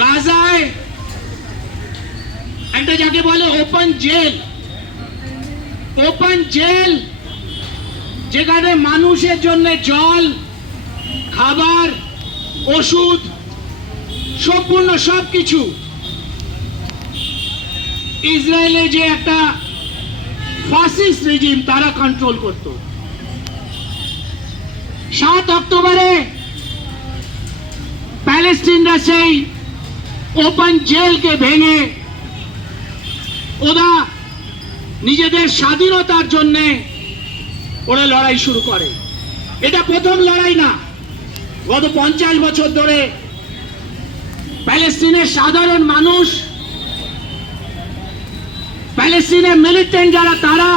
গাজায় একটা যাকে বলে ওপেন জেল, যেখানে মানুষের জন্য জল, খাবার, ওষুধ, সম্পূর্ণ সবকিছু ইসরায়েলে যে একটা ফ্যাসিস্ট রেজিম তারা কন্ট্রোল করত। 7 অক্টোবরে প্যালেস্টিনরা সেই ওপেন জেলকে ভেঙে ওরা নিজেদের স্বাধীনতার জন্য ওরা লড়াই শুরু করে। এটা প্রথম লড়াই না, গত 50 বছর ধরে প্যালেস্টিনের সাধারণ মানুষ, প্যালেস্টিনের মিলিটেন্ট যারা, তারা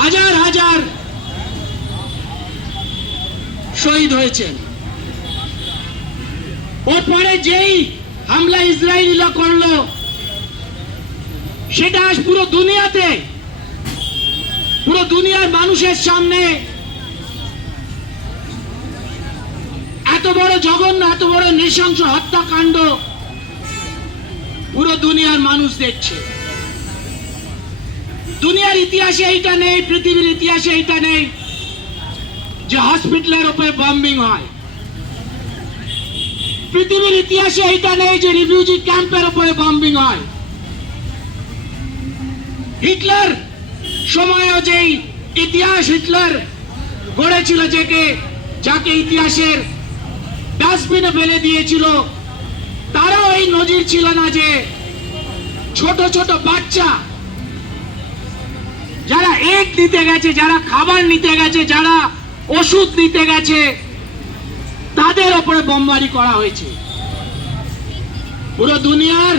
হাজার হাজার শহীদ হয়েছেন। ওর পরে যেই হামলা ইসরায়েলিরা করলো, সেটা আজ পুরো দুনিয়ার মানুষের সামনে এত বড় জঘন্য, এত বড় নৃশংস হত্যাকাণ্ড পুরো দুনিয়ার মানুষ দেখছে। দুনিয়ার ইতিহাসে এইটা নেই, পৃথিবীর ইতিহাসে এইটা নেই যে হসপিটালের উপরে বম্বিং হয়। পৃথিবীর ইতিহাসে এইটা নেই যে রিফিউজি ক্যাম্পের উপরে বম্বিং হয়। হিটলার সময়ও যেই ইতিহাস হিটলার গড়েছিল, যাকে ইতিহাসের ডাস্টবিনে ফেলে দিয়েছিল, তারাও এই নজির ছিল না যে ছোট ছোট বাচ্চা যারা এগ নিতে গেছে, যারা খাবার নিতে গেছে, যারা ওষুধ নিতে গেছে, তাদের উপরে বোমবারি করা হয়েছে। পুরো দুনিয়ার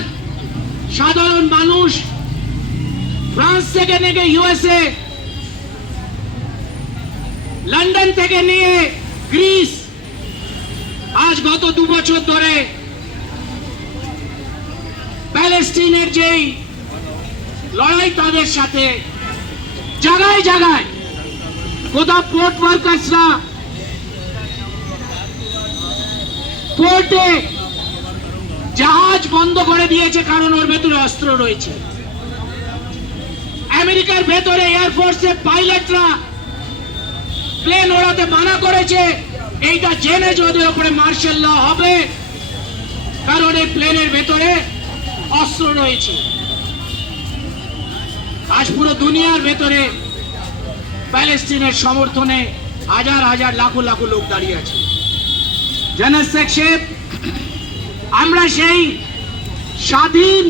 সাধারণ মানুষ, ফ্রান্স থেকে নিয়ে ইউএসএ, লন্ডন থেকে নিয়ে গ্রিস, আজ গত 2 বছর ধরে প্যালেস্টিনের যেই লড়াই, তাদের সাথে জায়গায় জায়গায় কোথাও পোর্ট ওয়ার্কার্সরা পোর্টে জাহাজ বন্ধ করে দিয়েছে, কারণ ওর ভেতরে অস্ত্র রয়েছে। আমেরিকার ভেতরে এয়ারফোর্সের পাইলটরা প্লেন ওড়াতে মানা করেছে, এইটা জেনে যদি ওপরে মার্শাল ল হবে, কারণ এই প্লেনের ভেতরে অস্ত্র রয়েছে। আজ পুরো দুনিয়ার ভেতরে প্যালেস্টিনের সমর্থনে হাজার হাজার লাখো লাখো লোক দাঁড়িয়ে আছে। আমরা সেই স্বাধীন,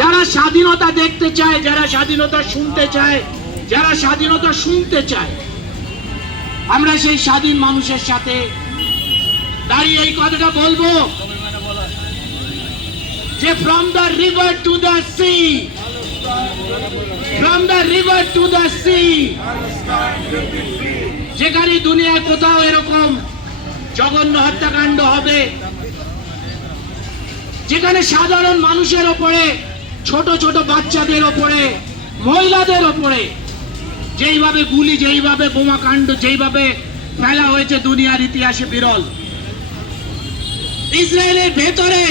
যারা স্বাধীনতা দেখতে চায়, যারা স্বাধীনতা শুনতে চায়, যারা স্বাধীনতা শুনতে চায়, আমরা সেই স্বাধীন মানুষের সাথে দাঁড়িয়ে এই কথাটা বলবো যে from the river to the sea, from the river to the sea, যেখানে দুনিয়ায় কোথাও এরকম জঘন্য হত্যাকাণ্ড হবে, যেখানে সাধারণ মানুষের ওপরে, ছোট ছোট বাচ্চাদের ওপরে, মহিলাদের ওপরে যেইভাবে গুলি, যেইভাবে বোমাকাণ্ড যেইভাবে ফেলা হয়েছে, দুনিয়ার ইতিহাসে বিরল। ইসরায়েলের ভেতরে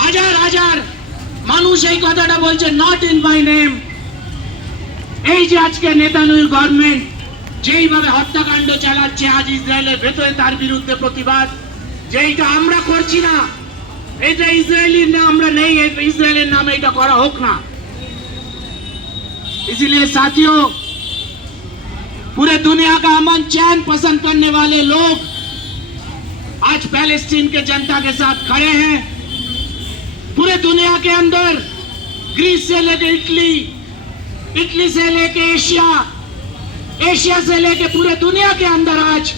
হাজার হাজার মানুষ এই কথাটা বলছে, নট ইন মাই নেম। এই যে আজকে নেতানিয়াহু গভর্নমেন্ট যেইভাবে হত্যাকাণ্ড চালাচ্ছে আজ ইসরায়েলের ভেতরে, তার বিরুদ্ধে প্রতিবাদ যে এইটা আমরা করছি না, এটা ইসরায়েলের নাম, আমরা নেই, ইসরায়েলের নামে এটা করা হোক না। इसलिए साथियों, पूरे दुनिया का अमन चैन पसंद करने वाले लोग आज पैलेस्टीन के जनता के साथ खड़े हैं। पूरे दुनिया के अंदर ग्रीस से लेके इटली, इटली से लेके एशिया, एशिया से लेके पूरे दुनिया के अंदर आज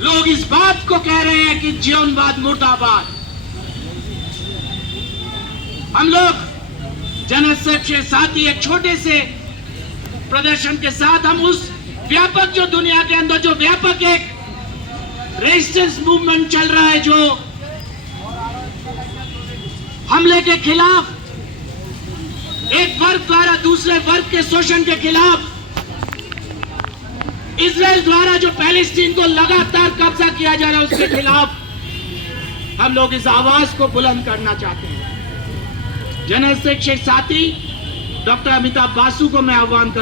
लोग इस बात को कह रहे हैं कि जीवनवाद मुर्दाबाद। हम लोग जनसभ के साथ ही एक छोटे से प्रदर्शन के साथ हम उस व्यापक, जो दुनिया के अंदर जो व्यापक एक रेजिस्टेंस मूवमेंट चल रहा है, जो हमले के खिलाफ, एक वर्ग द्वारा दूसरे वर्ग के शोषण के खिलाफ इजराइल द्वारा जो पैलेस्टीन को लगातार कब्जा किया जा रहा है उसके खिलाफ हम लोग इस आवाज को बुलंद करना चाहते हैं। जनरल सेक्रेटरी साथी डॉक्टर अमिताभ बासु को मैं आह्वान करूं।